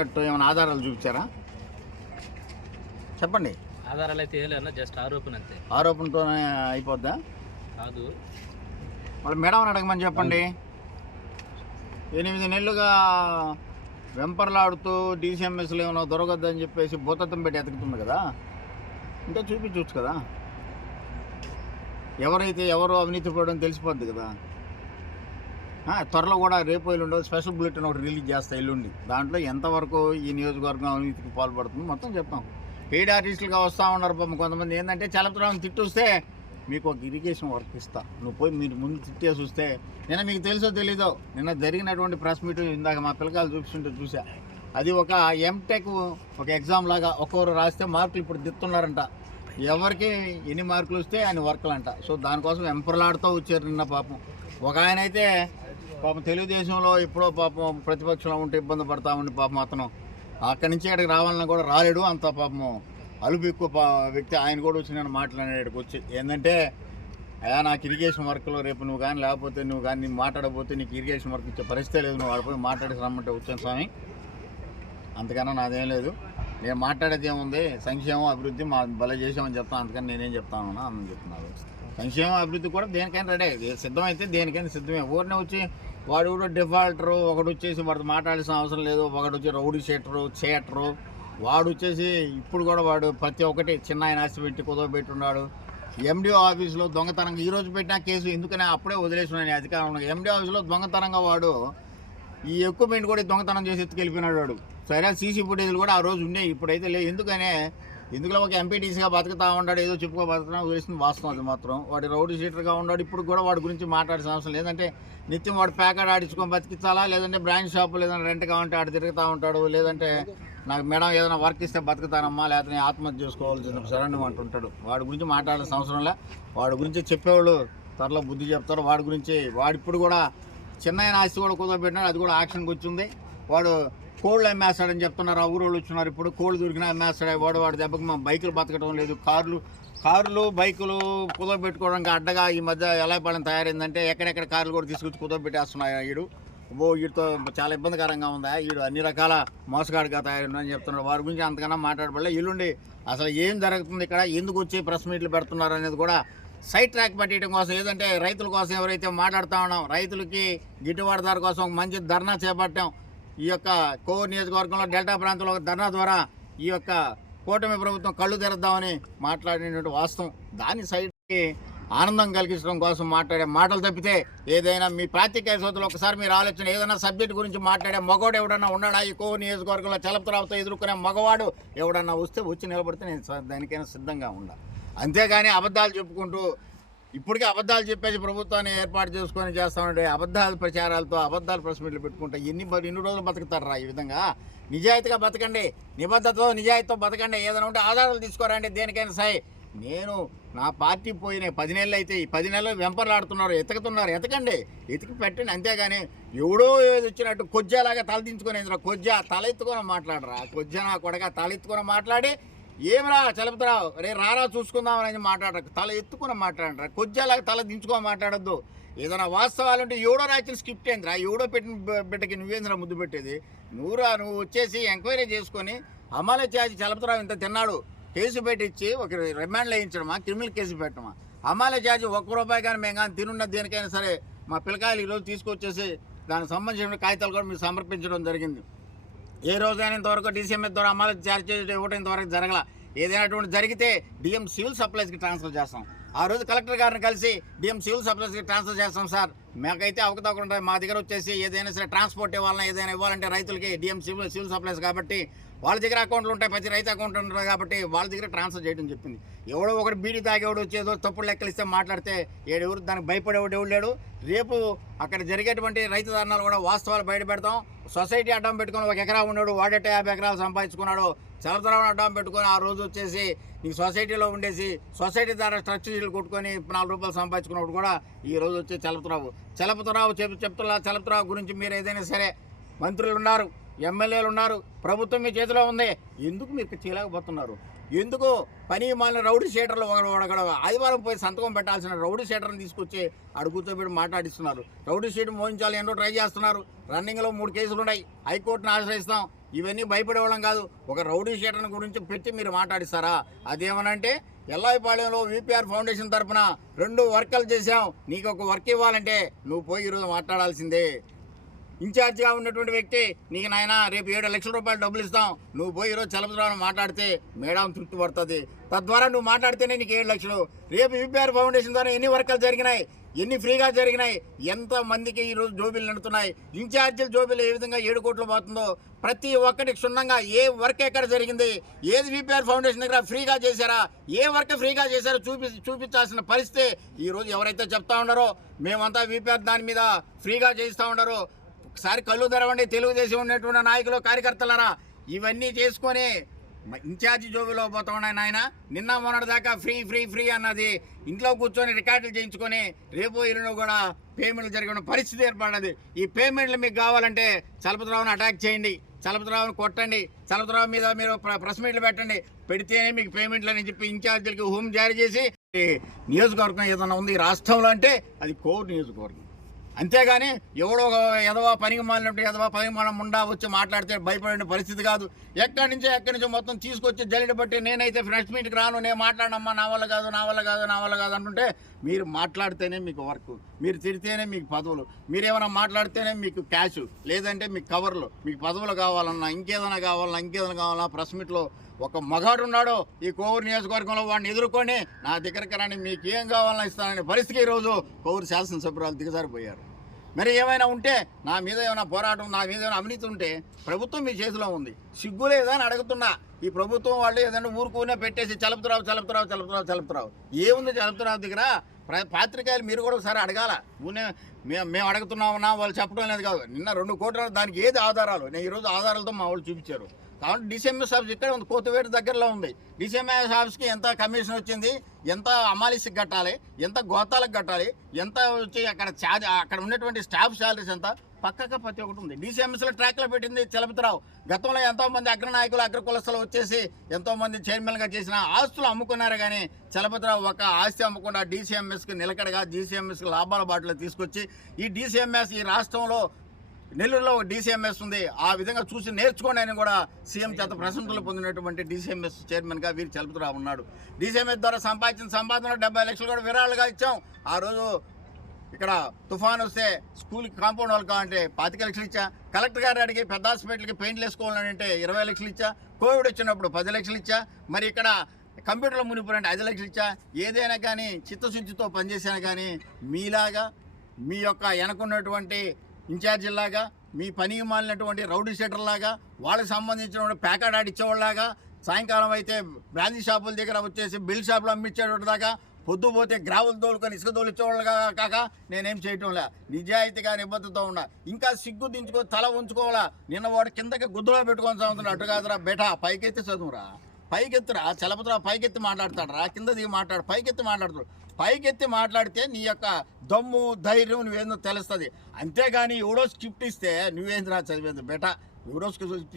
జరిగినట్టు ఏమైనా ఆధారాలు చూపించారా? చెప్పండి. ఆధారాలు అయితే ఏం జస్ట్ ఆరోపణ అంతే. ఆరోపణతోనే అయిపోద్దా? కాదు, వాళ్ళు మేడం అడగమని చెప్పండి. 8 నెలలుగా వెంపర్లాడుతూ డీసీఎంఎస్లో ఏమైనా దొరకద్దని చెప్పేసి భూతత్వం పెట్టి ఎతుకుతుంది కదా, ఇంకా చూపించవచ్చు కదా. ఎవరైతే ఎవరు అవినీతి పడడం తెలిసిపోద్ది కదా. త్వరలో కూడా రేపు ఎల్లుండో స్పెషల్ బులెటిన్ ఒకటి రిలీజ్ చేస్తా ఎల్లుండి. దాంట్లో ఎంతవరకు ఈ నియోజకవర్గం అవినీతికి పాల్పడుతుంది మొత్తం చెప్తాం. పెయిడ్ ఆర్టిస్టులుగా వస్తూ ఉన్నారు పాపం కొంతమంది. ఏంటంటే చలపతిరావుని తిట్టొస్తే మీకు ఒక ఇరిగేషన్ వర్క్ ఇస్తా, నువ్వు పోయి మీరు ముందు తిట్టేసి వస్తే, నిన్న మీకు తెలుసో తెలీదో, నిన్న జరిగినటువంటి ప్రెస్ మీట్ ఇందాక మా పిల్లకాయలు చూపిస్తుంటే చూసా. అది ఒక ఎంటెక్ ఒక ఎగ్జామ్ లాగా ఒక్కొక్కరు రాస్తే మార్కులు ఇప్పుడు దిస్తున్నారంట. ఎవరికి ఎన్ని మార్కులు వస్తే ఆయన వర్కులు అంట. సో దానికోసం వెంపర్లాడుతూ వచ్చారు నిన్న పాపం. ఒక ఆయన అయితే పాపం తెలుగుదేశంలో ఎప్పుడో పాపం ప్రతిపక్షంలో ఉంటే ఇబ్బంది పడతా ఉండి పాపం అతను అక్కడి నుంచి అక్కడికి రావాలన్నా కూడా రాలేడు. అంత పాపం అలుపు ఎక్కువ వ్యక్తి. ఆయన కూడా వచ్చి నేను మాట్లాడేటికి వచ్చి ఏంటంటే, అయ్యా నాకు ఇరిగేషన్ వర్క్లో రేపు నువ్వు కానీ లేకపోతే నువ్వు కానీ నేను మాట్లాడకపోతే నీకు ఇరిగేషన్ వర్క్ ఇచ్చే పరిస్థితే లేదు, నువ్వు వాడిపోయి మాట్లాడేసి రమ్మంటే వచ్చాను స్వామి, అంతకన్నా నాదేం లేదు. నేను మాట్లాడేది ఏముంది, సంక్షేమం అభివృద్ధి మా భలే చేసామని చెప్తాను, అందుకని నేనేం చెప్తాను అని చెప్తున్నాను. సంక్షేమ అభివృద్ధి కూడా దేనికైనా రెడీ, సిద్ధమైతే దేనికైనా సిద్ధమే. ఊరినే వచ్చి వాడు కూడా డిఫాల్టరు, ఒకడు వచ్చేసి వాడితో మాట్లాడాల్సిన అవసరం లేదు, ఒకడు వచ్చి రౌడీ చేటరు, వాడు వచ్చేసి ఇప్పుడు కూడా వాడు ప్రతి ఒక్కటి చిన్న ఆయన ఆస్తి పెట్టి కుదవబెట్టున్నాడు. ఎండిఓ ఆఫీసులో దొంగతనంగా ఈరోజు పెట్టిన కేసు ఎందుకని అప్పుడే వదిలేసిన అధికారంలో. ఎండిఓ ఆఫీసులో దొంగతనంగా వాడు ఈ ఎక్విప్మెంట్ కూడా దొంగతనం చేసి ఎత్తుకెళ్ళిపోయినాడు వాడు. సరే సీసీ ఫుటేజ్లు కూడా ఆ రోజు ఉన్నాయి, ఇప్పుడైతే లేదు. ఎందుకలో ఒక ఎంపీటీసీగా బతుకుతా ఉన్నాడు, ఏదో చెప్పుకో బతుకున్నా వదిలేసింది వాస్తవం. అది మాత్రం వాడు రౌడీ షీటర్గా ఉన్నాడు. ఇప్పుడు కూడా వాడి గురించి మాట్లాడాల్సిన అవసరం లేదంటే నిత్యం వాడు ప్యాకెట్ ఆడించుకొని బతికించాలా, లేదంటే బ్రాండ్ షాపు లేదంటే రెంట్ కావాలంటే ఆడు తిరుగుతూ ఉంటాడు, లేదంటే నాకు మేడం ఏదైనా వర్క్ ఇస్తే బతుకుతానమ్మా, లేకపోతే నేను ఆత్మహత్య చేసుకోవాల్సిన శరణ్యం అంటుంటాడు. వాడి గురించి మాట్లాడాల్సిన అవసరంలే. వాడి గురించి చెప్పేవాళ్ళు త్వరలో బుద్ధి చెప్తారు. వాడి గురించి వాడిప్పుడు కూడా చిన్న ఆస్తి కూడా కుదరబెట్టినాడు, అది కూడా యాక్షన్కి వచ్చింది. వాడు కోళ్ళు అమ్మేస్తాడని చెప్తున్నారు, ఆ ఊరోళ్ళు వచ్చినారు. ఇప్పుడు కోళ్ళు దొరికినా అమ్మేస్తాడు వాడు దెబ్బకి మా బైకులు బతకడం లేదు. కార్లు బైకులు కుదరబెట్టుకోవడానికి అడ్డగా ఈ మధ్య ఎలా పడడం తయారైందంటే ఎక్కడెక్కడ కార్లు కూడా తీసుకొచ్చి కుదరబెట్టేస్తున్నాయి. వీడితో చాలా ఇబ్బందికరంగా ఉందా, వీడు అన్ని రకాల మోసగాడిగా తయారైందని చెప్తున్నాడు. వారి గురించి అంతకన్నా మాట్లాడబడలే. ఎల్లుండి అసలు ఏం జరుగుతుంది ఇక్కడ, ఎందుకు వచ్చి ప్రెస్ మీట్లు పెడుతున్నారు అనేది కూడా సైడ్ ట్రాక్ పట్టేయడం కోసం, ఏదంటే రైతుల కోసం ఎవరైతే మాట్లాడుతూ ఉన్నాం, రైతులకి గిట్టుబాటు ధర కోసం మంచి ధర్నా చేపట్టాం. ఈ యొక్క కోవూరు నియోజకవర్గంలో డెల్టా ప్రాంతంలో ధర్నా ద్వారా ఈ యొక్క కూటమి ప్రభుత్వం కళ్ళు తెరద్దామని మాట్లాడినటువంటి వాస్తవం. దాని సైడ్కి ఆనందం కలిగించడం కోసం మాట్లాడే మాటలు తప్పితే ఏదైనా మీ ప్రాతికేయ సోదరులు ఒకసారి మీరు ఆలోచన, ఏదైనా సబ్జెక్ట్ గురించి మాట్లాడే మగవాడు ఎవడన్నా ఉన్నాడా ఈ కోవూరు నియోజకవర్గంలో చలపతిరావుతో ఎదుర్కొనే మగవాడు ఎవడన్నా వస్తే వచ్చి నిలబడితే నేను దానికైనా సిద్ధంగా ఉండాలి. అంతేగాని అబద్ధాలు చెప్పుకుంటూ ఇప్పటికీ అబద్ధాలు చెప్పేసి ప్రభుత్వాన్ని ఏర్పాటు చేసుకొని చేస్తామంటే అబద్ధాల ప్రచారాలతో అబద్ధాలు ప్రెస్ మీట్లు పెట్టుకుంటే ఎన్ని రోజులు బతుకుతారా? ఈ విధంగా నిజాయితీగా బతకండి, నిబద్ధతతో నిజాయితీతో బతకండి. ఏదైనా ఉంటే ఆధారాలు తీసుకోరండి, దేనికైనా సై. నేను నా పార్టీ పోయినాయి 10 నెలలు అయితే, ఈ 10 నెలలు వెంపర్లాడుతున్నారు, ఎతకండి, ఎతికి పెట్టండి. అంతేగాని ఎవడో ఏది వచ్చినట్టు కొజ్జాలాగా తలదించుకొని తల ఎత్తుకొని మాట్లాడరా, నా కొడగా తల ఎత్తుకొని మాట్లాడి ఏమిరా చలపతిరావు రే రారా చూసుకుందామని మాట్లాడరు, తల ఎత్తుకుని మాట్లాడరా, కొజ్జాలాగా తల దించుకొని మాట్లాడద్దు. ఏదైనా వాస్తవాలు ఉంటే ఎవడో రాసిన స్క్రిప్ట్ ఏంద్రా, ఎవడో పెట్టిన బిడ్డకి నువ్వేంద్రా ముద్దు పెట్టేది. నువ్వు వచ్చేసి ఎంక్వైరీ చేసుకొని అమలు చేసి చలపతిరావు ఇంత తిన్నాడు కేసు పెట్టించి ఒక రిమాండ్లో వేయించడమా, క్రిమినల్ కేసు పెట్టడమా? అమలు చేసి ₹1 కానీ మేము కానీ తినున్న దేనికైనా సరే మా పిల్లకాయలు ఈరోజు తీసుకొచ్చేసి దానికి సంబంధించిన కాగితాలు కూడా మీరు సమర్పించడం జరిగింది. ఏ రోజైనా ఇంతవరకు డీసీఎంఎస్ ద్వారా అమలు ఛార్జ్ ఇవ్వడం ఇంతవరకు జరగల. ఏదైనా జరిగితే డిఎం సివిల్ సప్లైస్కి ట్రాన్స్ఫర్ చేస్తాం. ఆ రోజు కలెక్టర్ గారిని కలిసి డిఎం సివిల్ సప్లైస్కి ట్రాన్స్ఫర్ చేస్తాం సార్, మాకైతే అవకతవకలు ఉంటాయి, మా దగ్గర వచ్చేసి ఏదైనా సరే ట్రాన్స్పోర్ట్ ఇవ్వాలన్నా ఏదైనా ఇవ్వాలంటే రైతులకి డిఎం సివిల్ సప్లైస్ కాబట్టి వాళ్ళ దగ్గర అకౌంట్లు ఉంటాయి, ప్రతి రైతు అకౌంట్ ఉంటుంది కాబట్టి వాళ్ళ దగ్గర ట్రాన్స్ఫర్ చేయడం చెప్పింది. ఎవడో ఒకటి బీడీ తాగేవాడు వచ్చేదో తప్పుడు లెక్కలిస్తే మాట్లాడితే ఎవరు దానికి భయపడేవాడు ఎవడు లేడు. రేపు అక్కడ జరిగేటువంటి రైతు ధర్నాలు కూడా వాస్తవాలు బయట పెడతాం. సొసైటీ అడ్డం పెట్టుకొని 1 ఎకరా ఉన్నాడు, వాడేట 50 ఎకరాలు సంపాదించుకున్నాడు. చలపతిరావుని అడ్డం పెట్టుకొని ఆ రోజు వచ్చేసి నీకు సొసైటీలో ఉండేసి సొసైటీ ద్వారా స్ట్రక్చర్లు కొట్టుకొని ₹4 సంపాదించుకున్నప్పుడు కూడా ఈ రోజు వచ్చే చలపతిరావు చలపతిరావు గురించి మీరు ఏదైనా సరే మంత్రులు ఉన్నారు, ఎమ్మెల్యేలు ఉన్నారు, ప్రభుత్వం మీ చేతిలో ఉంది, ఎందుకు మీరు చేయలేకపోతున్నారు? ఎందుకు పని మాలిన రౌడీ షీటర్లు ఒకడు ఆదివారం పోయి సంతకం పెట్టాల్సిన రౌడీ షీటర్ని తీసుకొచ్చి కూర్చోబెట్టి మాట్లాడిస్తున్నారు. రౌడీ షీట్ మోయించాలి ఏంటో ట్రై చేస్తున్నారు. రన్నింగ్లో 3 కేసులు ఉన్నాయి, హైకోర్టును ఆశ్రయిస్తాం. ఇవన్నీ భయపడేవాళ్ళం కాదు. ఒక రౌడీ షీటర్ని గురించి పెట్టి మీరు మాట్లాడిస్తారా? అదేమనంటే ఎల్లాయిపాళెంలో విపిఆర్ ఫౌండేషన్ తరఫున 2 వర్కులు చేశాం, నీకు ఒక వర్క్ ఇవ్వాలంటే నువ్వు పోయి ఈరోజు మాట్లాడాల్సిందే. ఇన్ఛార్జిగా ఉన్నటువంటి వ్యక్తి నీకు నాయన రేపు 7 లక్షల రూపాయలు డబ్బులు ఇస్తాం, నువ్వు పోయి ఈరోజు చలపతిరావుని మాట్లాడితే మేడం తృప్తి పడుతుంది. తద్వారా నువ్వు మాట్లాడితేనే నీకు 7 లక్షలు. రేపు విపిఆర్ ఫౌండేషన్ ద్వారా ఎన్ని వర్కులు జరిగినాయి, ఎన్ని ఫ్రీగా జరిగినాయి, ఎంతమందికి ఈరోజు జోబీలు నడుతున్నాయి, ఇన్ఛార్జీల జోబీలు ఏ విధంగా 7 కోట్లు పోతుందో ప్రతి ఒక్కటి క్షుణ్ణంగా ఏ వర్క్ ఎక్కడ జరిగింది, ఏది విపిఆర్ ఫౌండేషన్ దగ్గర ఫ్రీగా చేశారా, ఏ వర్క్ ఫ్రీగా చేశారో చూపించాల్సిన పరిస్థితి ఈరోజు ఎవరైతే చెప్తా ఉన్నారో మేమంతా విపిఆర్ దాని మీద ఫ్రీగా చేస్తూ ఉన్నారో ఒకసారి కళ్ళు తెరవండి. తెలుగుదేశం ఉన్నటువంటి నాయకులు కార్యకర్తలరా, ఇవన్నీ చేసుకొని ఇన్ఛార్జి జోబులో పోతా ఉన్నాయి నాయన. నిన్న మొన్నటి దాకా ఫ్రీ ఫ్రీ ఫ్రీ అన్నది ఇంట్లో కూర్చొని రికార్డులు చేయించుకొని రేపు ఇరును కూడా పేమెంట్లు జరిగిన పరిస్థితి ఏర్పడినది. ఈ పేమెంట్లు మీకు కావాలంటే చలపతిరావుని అటాక్ చేయండి, చలపతిరావుని కొట్టండి, చలపతిరావు మీద మీరు ప్రెస్ మీట్లు పెట్టండి, పెడితేనే మీకు పేమెంట్లు అని చెప్పి ఇన్ఛార్జీలకి హోమ్ జారీ చేసి నియోజకవర్గం ఏదైనా ఉంది రాష్ట్రంలో అంటే అది కోర్ నియోజకవర్గం. అంతేగాని ఎవడో ఎదవా పనికి మాలినట్టు ఎదవా పనికి మాల ముండా వచ్చి మాట్లాడితే భయపడే పరిస్థితి కాదు. ఎక్కడి నుంచో మొత్తం తీసుకొచ్చి జల్లెడ బట్టి నేనైతే ప్రెస్ మీట్కి రాను, నేను మాట్లాడనమ్మా, నా వల్ల కాదు అంటుంటే మీరు మాట్లాడితేనే మీకు వర్క్, మీరు తిడితేనే మీకు పదవులు, మీరేమైనా మాట్లాడితేనే మీకు క్యాష్, లేదంటే మీకు కవర్లు, మీకు పదవులు కావాలన్నా ఇంకేదైనా కావాలన్నా ప్రెస్ మీట్లో ఒక మగాడు ఉన్నాడో ఈ కోవూరు నియోజకవర్గంలో వాడిని ఎదుర్కొని నా దగ్గరికి రాని మీకు ఏం కావాలన్నా ఇస్తాననే పరిస్థితికి ఈరోజు కోవూరు శాసనసభ్యురాలు దిగజారిపోయారు. మరి ఏమైనా ఉంటే నా మీద ఏమైనా పోరాటం, నా మీద ఏమైనా అవినీతి ఉంటే ప్రభుత్వం మీ చేతిలో ఉంది, సిగ్గు లేదా అని అడుగుతున్నా. ఈ ప్రభుత్వం వాళ్ళు ఏదైనా ఊరుకునే పెట్టేసి చలపతిరావు ఏముంది చలపతిరావు దగ్గర? పాత్రికేయులు మీరు కూడా ఒకసారి అడగాల. మేము అడుగుతున్నామన్నా వాళ్ళు చెప్పడం లేదు కాదు. నిన్న 2 కోట్ల దానికి ఏది ఆధారాలు? నేను ఈరోజు ఆధారాలతో మా వాళ్ళు చూపించారు. కాబట్టి డిసిఎంఎస్ ఆఫీస్ ఇక్కడ ఉంది, కోతవేటు దగ్గరలో ఉంది. డిసిఎంఎస్ ఆఫీస్కి ఎంత కమిషన్ వచ్చింది, ఎంత అమాలిసికి కట్టాలి, ఎంత గోతాలకు కట్టాలి, ఎంత వచ్చి అక్కడ ఉన్నటువంటి స్టాఫ్ శాలరీస్ ఎంత పక్కగా ప్రతి ఒక్కటి ఉంది. డిసిఎంఎస్లో ట్రాక్లో పెట్టింది చలపతిరావు. గతంలో ఎంతోమంది అగ్రనాయకులు అగ్రకులస్తులు వచ్చేసి ఎంతోమంది చైర్మన్గా చేసిన ఆస్తులు అమ్ముకున్నారు, కానీ చలపతిరావు ఒక ఆస్తి అమ్మకుండా డిసిఎంఎస్కి నిలకడగా డిసిఎంఎస్కి లాభాల బాటలో తీసుకొచ్చి ఈ డిసిఎంఎస్ ఈ రాష్ట్రంలో నెల్లూరులో డిసిఎంఎస్ ఉంది, ఆ విధంగా చూసి నేర్చుకోండి అని కూడా సీఎం చేత ప్రశంసలు పొందినటువంటి డిసిఎంఎస్ చైర్మన్గా వీరు చలపతిరావు ఉన్నాడు. డిసిఎంఎస్ ద్వారా సంపాదించిన సంపాదన 70 లక్షలు కూడా విరాళాలుగా ఇచ్చాం. ఆ రోజు ఇక్కడ తుఫాన్ వస్తే స్కూల్కి కాంపౌండ్ వాళ్ళు కావాలంటే 25 లక్షలు ఇచ్చా. కలెక్టర్ గారు అడిగి పెద్ద హాస్పిటల్కి పెయింట్లు వేసుకోవాలని అంటే 20 లక్షలు ఇచ్చా. కోవిడ్ వచ్చినప్పుడు 10 లక్షలు ఇచ్చా. మరి ఇక్కడ కంప్యూటర్లో మునిగిపోయారంటే 5 లక్షలు ఇచ్చా. ఏదైనా కానీ చిత్తశుద్ధితో పనిచేసినా కానీ మీలాగా మీ యొక్క వెనకున్నటువంటి ఇన్ఛార్జీలాగా, మీ పనికి మాలినటువంటి రౌడీ షీటర్లాగా, వాళ్ళకి సంబంధించిన ప్యాకెట్ ఆడిచ్చేవాళ్ళలాగా, సాయంకాలం అయితే బ్రాందీ షాపుల దగ్గర వచ్చేసి బిల్ షాపులు అమ్మించేటువంటి దాకా, పొద్దుపోతే గ్రావులు తోలుకొని ఇసుక తోలిచ్చేవాళ్ళు కాక నేనేం చేయటంలే. నిజాయితీగా నిబద్ధతో ఉన్నా. ఇంకా సిగ్గు దించుకో తల ఉంచుకోవాలా. నిన్న వాడు కిందకి గుద్దులో పెట్టుకొని చదువుతున్నాడు. అటు కాదురా బేటా, పైకెత్తి చదువురా, పైకెత్తురా. చలపతిరావు పైకెత్తి మాట్లాడతాడు రా, కింద దిగి మాట్లాడు, పైకెత్తి మాట్లాడుతాడు. పైకెత్తి మాట్లాడితే నీ యొక్క దమ్ము ధైర్యం నువ్వేందో తెలుస్తుంది. అంతేగాని ఎవడో స్క్రిప్ట్ ఇస్తే నువ్వేంద్రా చదివేందు బేటా, ఎవరో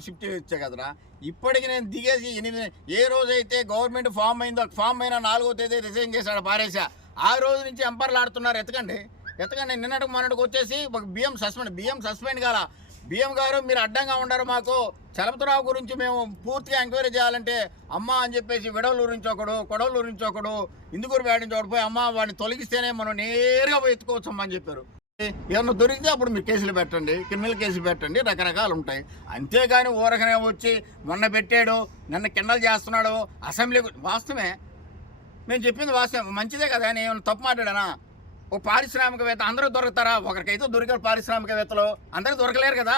షిఫ్ట్ ఇచ్చే కదరా. ఇప్పటికి నేను దిగేసి 8 ఏ రోజైతే గవర్నమెంట్ ఫామ్ అయిందో, ఫామ్ అయినా 4వ తేదీ రిజైన్ చేశాడు పారేసా. ఆ రోజు నుంచి ఎంపర్లు ఆడుతున్నారు. ఎత్తకండి. నిన్నటికి మొన్నటికి వచ్చేసి ఒక బియ్యం సస్పెండ్ కాల. బియ్యం గారు మీరు అడ్డంగా ఉండరు, మాకు చలపతిరావు గురించి మేము పూర్తిగా ఎంక్వైరీ చేయాలంటే అమ్మ అని చెప్పేసి విడవలూరు నుంచి ఒకడు, కొడవలూరు నుంచి ఒకడు, ఇందుకూరు బ్యాడ్ నుంచి ఒకటి పోయి అమ్మ వాడిని తొలగిస్తేనే మనం నేరుగా పోయి ఎత్తుకోవచ్చమ్మా అని చెప్పారు. ఏమన్నా దొరికితే అప్పుడు మీరు కేసులు పెట్టండి, క్రిమినల్ కేసులు పెట్టండి, రకరకాలు ఉంటాయి. అంతేగాని ఊరకనే వచ్చి మొన్న పెట్టాడు, నన్ను కిండలు చేస్తున్నాడు అసెంబ్లీ. వాస్తవమే, మేము చెప్పింది వాస్తవం, మంచిదే కదా. నేను ఏమైనా తప్పు మాట్లాడానా? ఓ పారిశ్రామికవేత్త అందరూ దొరుకుతారా? ఒకరికైతే దొరికారు పారిశ్రామికవేత్తలు, అందరూ దొరకలేరు కదా.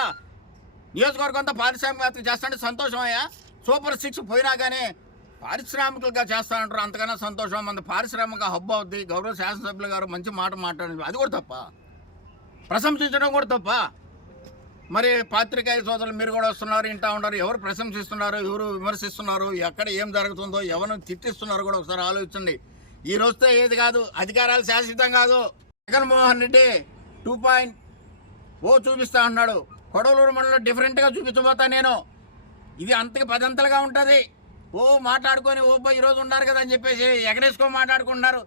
నియోజకవర్గం అంతా పారిశ్రామికవేత్తలు చేస్తాంటే సంతోషమయ్యా. సూపర్ 6 పోయినా కానీ పారిశ్రామికులుగా చేస్తానంటారు, అంతకన్నా సంతోషం. మన పారిశ్రామిక హబ్బు అవుద్ది. గౌరవ శాసనసభ్యులు గారు మంచి మాట మాట్లాడింది, అది కూడా తప్ప. ప్రశంసించడం కూడా తప్ప. మరి పాత్రికేయ సోదరులు మీరు కూడా వస్తున్నారు, ఇంటా ఉన్నారు. ఎవరు ప్రశంసిస్తున్నారు, ఎవరు విమర్శిస్తున్నారు, ఎక్కడ ఏం జరుగుతుందో, ఎవరిని తిట్టిస్తున్నారు కూడా ఒకసారి ఆలోచించండి. ఈ రోజుతో ఏది కాదు, అధికారాలు శాశ్వతం కాదు. జగన్మోహన్ రెడ్డి 2.0 చూపిస్తా అన్నాడు. కొడవలూరు మండలం డిఫరెంట్గా చూపించబోతా నేను. ఇది అంతకి 10 అంతలుగా ఉంటుంది. మాట్లాడుకొని ఈరోజు ఉన్నారు కదా అని చెప్పేసి ఎగరేసుకొని మాట్లాడుకుంటున్నారు.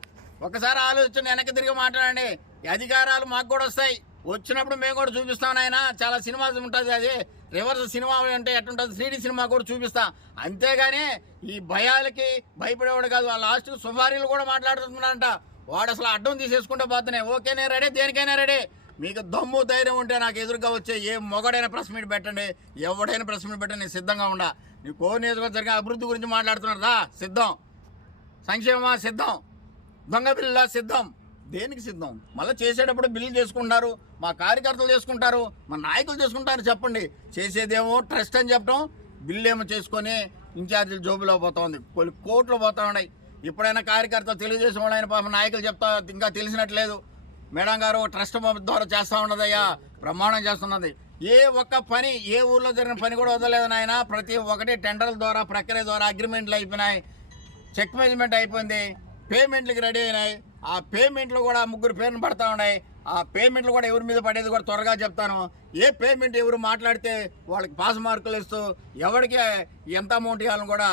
ఒకసారి ఆలోచన వెనక్కి తిరిగి మాట్లాడండి. అధికారాలు మాకు కూడా వస్తాయి. వచ్చినప్పుడు మేము కూడా చూపిస్తాం నాయన. చాలా సినిమా ఉంటుంది, అది రివర్స్ సినిమా అంటే ఎట్టుంటుంది, 3D సినిమా కూడా చూపిస్తా. అంతేగాని ఈ భయాలకి భయపడేవాడు కాదు. ఆ లాస్ట్ సుఫారీలు కూడా మాట్లాడుతున్నాడంట. వాడు అసలు అడ్డం తీసేసుకుంటే పోతున్నాయి. ఓకే నేను రెడీ, దేనికైనా రెడీ. మీకు దమ్ము ధైర్యం ఉంటే నాకు ఎదురుగా వచ్చే ఏ మొగడైనా ప్రెస్ మీట్ పెట్టండి, ఎవడైనా ప్రెస్ మీట్ పెట్టండి, నేను సిద్ధంగా ఉండా. నీ కోర్ నియోజకవర్గం జరిగిన అభివృద్ధి గురించి మాట్లాడుతున్నారా, సిద్ధం. సంక్షేమమా సిద్ధం, దొంగ బిల్లులా సిద్ధం. దేనికి సిద్ధం? మళ్ళీ చేసేటప్పుడు బిల్లు చేసుకుంటారు, మా కార్యకర్తలు చేసుకుంటారు, మా నాయకులు చేసుకుంటారు. చెప్పండి, చేసేదేమో ట్రస్ట్ అని చెప్పడం, బిల్లు ఏమో చేసుకొని ఇన్ఛార్జీలు జోబులో పోతా ఉంది, కొన్ని కోట్లు పోతా ఉన్నాయి. ఇప్పుడైనా కార్యకర్తలు తెలుగుదేశం వాళ్ళైన పాప నాయకులు చెప్తా ఇంకా తెలిసినట్లేదు. మేడం గారు ట్రస్ట్ ద్వారా చేస్తూ ఉన్నదయ్యా, ప్రమాణం చేస్తున్నది. ఏ ఒక్క పని, ఏ ఊర్లో జరిగిన పని కూడా వదలలేదు నాయన. ప్రతి ఒక్కటి టెండర్ల ద్వారా, ప్రక్రియ ద్వారా అగ్రిమెంట్లు అయిపోయినాయి, చెక్ మేనేజ్మెంట్ అయిపోయింది, పేమెంట్లకి రెడీ అయినాయి. ఆ పేమెంట్లు కూడా 3 పేర్లు పడతా ఉన్నాయి. ఆ పేమెంట్లు కూడా ఎవరి మీద పడేది కూడా త్వరగా చెప్తాను. ఏ పేమెంట్ ఎవరు మాట్లాడితే వాళ్ళకి పాస్ మార్కులు ఇస్తూ ఎవరికి ఎంత అమౌంట్ ఇవ్వాలని కూడా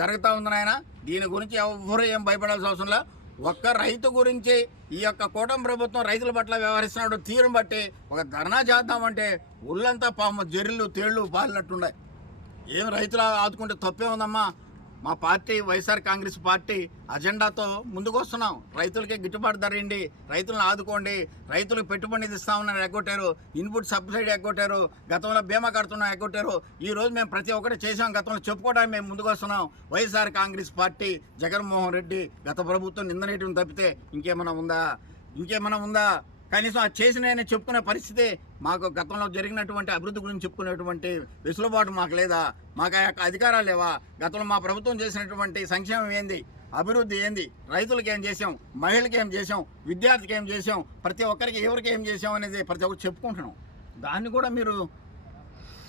జరుగుతూ ఉంది నాయన. దీని గురించి ఎవరు ఏం భయపడాల్సిన అవసరం లేదు. ఒక్క రైతు గురించి ఈ యొక్క కూటమి ప్రభుత్వం రైతుల పట్ల వ్యవహరిస్తున్న తీరును బట్టి ఒక ధర్నా చేద్దామంటే ఒళ్ళంతా పాము జర్రెలు తేళ్లు పాలినట్టున్నాయి. ఏం రైతులు ఆదుకుంటే తప్పే ఉందమ్మా. మా పార్టీ వైఎస్ఆర్ కాంగ్రెస్ పార్టీ అజెండాతో ముందుకు వస్తున్నాం. రైతులకి గిట్టుబాటు ధర ఇవ్వండి, రైతులను ఆదుకోండి, రైతులకు పెట్టుబడి ఇస్తామని ఎగ్గొట్టారు, ఇన్పుట్ సబ్సిడీ ఎగ్గొట్టారు, గతంలో బీమా కడుతున్నాం ఎగ్గొట్టారు. ఈరోజు మేము ప్రతి ఒక్కటి చేసాం, గతంలో చెప్పుకోవడానికి మేము ముందుకు వస్తున్నాం. వైఎస్ఆర్ కాంగ్రెస్ పార్టీ, జగన్మోహన్ రెడ్డి గత ప్రభుత్వం నిందనేయడం తప్పితే ఇంకేమైనా ఉందా? కనీసం అది చేసిన చెప్పుకునే పరిస్థితి మాకు గతంలో జరిగినటువంటి అభివృద్ధి గురించి చెప్పుకునేటువంటి వెసులుబాటు మాకు లేదా? మాకు ఆ యొక్క అధికారాలు లేవా? గతంలో మా ప్రభుత్వం చేసినటువంటి సంక్షేమం ఏంది, అభివృద్ధి ఏంది, రైతులకు ఏం చేసాం, మహిళలకు ఏం చేసాం, విద్యార్థికి ఏం చేసాం, ప్రతి ఒక్కరికి ఎవరికి ఏం చేసాం అనేది ప్రతి ఒక్కరు చెప్పుకుంటున్నాం. దాన్ని కూడా మీరు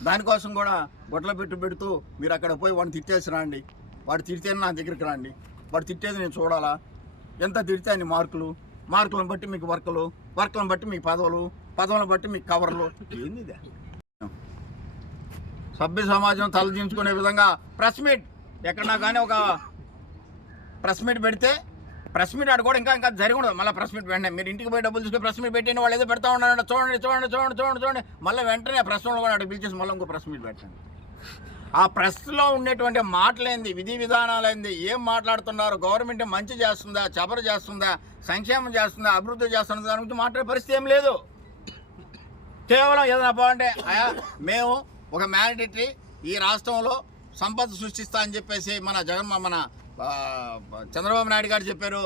దానికోసం కూడా గొడ్ల పెడుతూ మీరు అక్కడ పోయి వాడిని తిట్టేసి రండి, వాడు తిడితేనే నా దగ్గరికి రండి, వాడు తిట్టేది నేను చూడాలా, ఎంత తిడితే అన్ని మార్కులను బట్టి మీకు వర్కులను బట్టి మీకు పదవులను బట్టి మీకు కవర్లు. ఏంది ఇది? సభ్య సమాజం తలదించుకునే విధంగా ప్రెస్ మీట్ ఎక్కడన్నా కానీ ఒక ప్రెస్ మీట్ పెడితే ప్రెస్ మీట్ ఆడ కూడా ఇంకా జరిగి ఉండదు. మళ్ళీ ప్రెస్ మీట్ వెంటనే మీరు ఇంటికి పోయి డబ్బులు తీసుకుని ప్రెస్ మీట్ పెట్టండి, వాళ్ళు ఏదో పెడతా ఉన్నారంట, చూడండి మళ్ళీ వెంటనే ప్రెస్ కూడా అక్కడ పిలిచేసి మళ్ళీ ఇంకో ప్రెస్ మీట్ పెట్టండి. ఆ ప్రెస్లో ఉండేటువంటి మాటలేంది, విధి విధానాలేంది, ఏం మాట్లాడుతున్నారు, గవర్నమెంట్ మంచి చేస్తుందా, చబర చేస్తుందా, సంక్షేమం చేస్తుందా, అభివృద్ధి చేస్తుందా, దాని గురించి మాట్లాడే పరిస్థితి ఏం లేదు. కేవలం ఏదైనా బాగుంటే మేము ఒక మ్యాండేటరీ ఈ రాష్ట్రంలో సంపద సృష్టిస్తా అని చెప్పేసి మన చంద్రబాబు నాయుడు గారు చెప్పారు.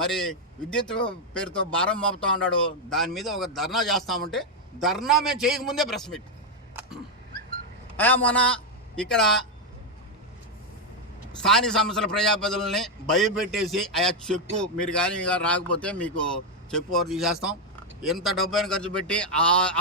మరి విద్యుత్ పేరుతో భారం మోపుతా ఉన్నాడు. దాని మీద ఒక ధర్నా చేస్తామంటే ధర్నా మేము చేయకముందే ప్రెస్ మీట్. మొన్న ఇక్కడ స్థానిక సమస్యల ప్రజాప్రతినిధులని భయపెట్టేసి చెక్కు మీరు కానీ రాకపోతే మీకు చెక్కు ఓవర్ తీసేస్తాం, ఎంత డబ్బైనా ఖర్చు పెట్టి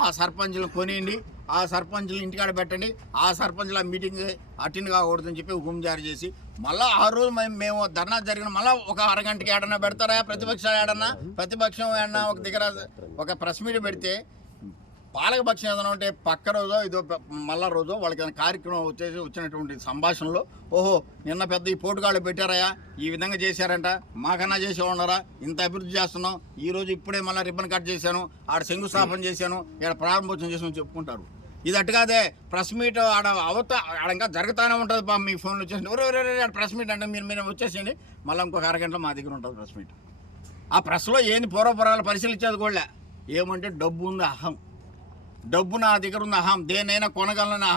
ఆ సర్పంచ్లు కొనియండి, ఆ సర్పంచ్లు ఇంటికాడ పెట్టండి, ఆ సర్పంచ్ల మీటింగ్ అటెండ్ కాకూడదని చెప్పి హుకుం జారీ చేసి మళ్ళీ ఆ రోజు మేము ధర్నా జరిగిన మళ్ళీ ఒక అరగంటకి ఏడన్నా పెడతారా? ప్రతిపక్షం ఏడన్నా ఒక దగ్గర ఒక ప్రెస్ మీట్ పెడితే పాలకపక్షం ఏదైనా ఉంటే పక్క రోజో ఇదో మళ్ళా రోజో వాళ్ళకి ఏదైనా కార్యక్రమం వచ్చినటువంటి సంభాషణలో ఓహో నిన్న పెద్ద ఈ పోటుగాళ్ళు పెట్టారయ్యా, ఈ విధంగా చేశారంట, మాకన్నా చేసేవాళ్ళరా, ఇంత అభివృద్ధి చేస్తున్నాం, ఈరోజు ఇప్పుడే మళ్ళీ రిబ్బన్ కట్ చేశాను, ఆడ శంకుస్థాపన చేశాను, ఇక్కడ ప్రారంభోత్సవం చేసాను చెప్పుకుంటారు. ఇది అట్టు కాదే. ప్రెస్ మీట్ ఆడ ఇంకా జరుగుతూనే ఉంటుంది. మీ ఫోన్లో వచ్చేసి ఆడ ప్రెస్ మీట్ అంటే మీరు వచ్చేసేయండి, మళ్ళీ ఇంకొక అరగంటలో మా దగ్గర ఉంటుంది ప్రెస్ మీట్. ఆ ప్రెస్లో ఏంది పూర్వపురాలు పరిశీలించేది కూడా ఏమంటే డబ్బు ఉంది, డబ్బు నా దగ్గర ఉన్న దేనైనా కొనగలన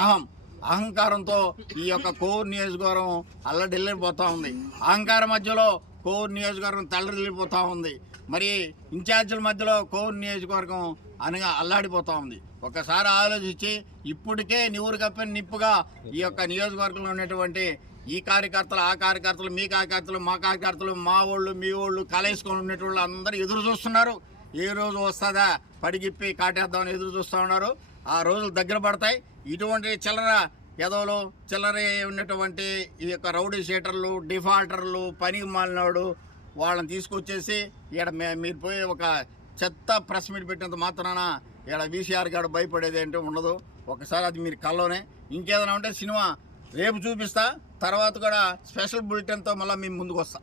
అహంకారంతో ఈ యొక్క కోర్ నియోజకవర్గం అల్లడిల్లిపోతూ ఉంది. అహంకారం మధ్యలో కోర్ నియోజకవర్గం తల్లడిల్లిపోతూ ఉంది. మరి ఇన్ఛార్జీల మధ్యలో కోర్ నియోజకవర్గం అనగా అల్లాడిపోతూ ఉంది. ఒకసారి ఆలోచించి ఇప్పటికే నివురు కప్పిన నిప్పుగా ఈ యొక్క నియోజకవర్గంలో ఉన్నటువంటి ఈ కార్యకర్తలు, ఆ కార్యకర్తలు, మీ కార్యకర్తలు, మా కార్యకర్తలు, మా వాళ్ళు, మీ వాళ్ళు కలేసుకొని ఉన్నటువంటి అందరూ ఎదురు చూస్తున్నారు. ఏ రోజు వస్తుందా పడిగిప్పి కాటేద్దామని ఎదురు చూస్తూ ఉన్నారు. ఆ రోజులు దగ్గర పడతాయి. ఇటువంటి చిల్లర ఉన్నటువంటి ఈ యొక్క రౌడీ షీటర్లు, డిఫాల్టర్లు, పనికి మాలినాడు వాళ్ళని తీసుకొచ్చేసి ఇక్కడ మీరు పోయి ఒక చెత్త ప్రెస్ మీట్ పెట్టినంత మాత్రాన ఇక్కడ వీసీఆర్ గారు భయపడేది ఏంటో ఉండదు. ఒకసారి అది మీరు కల్లోనే. ఇంకేదైనా ఉంటే సినిమా రేపు చూపిస్తా, తర్వాత కూడా స్పెషల్ బులెటిన్తో మళ్ళీ మేము ముందుకు వస్తా.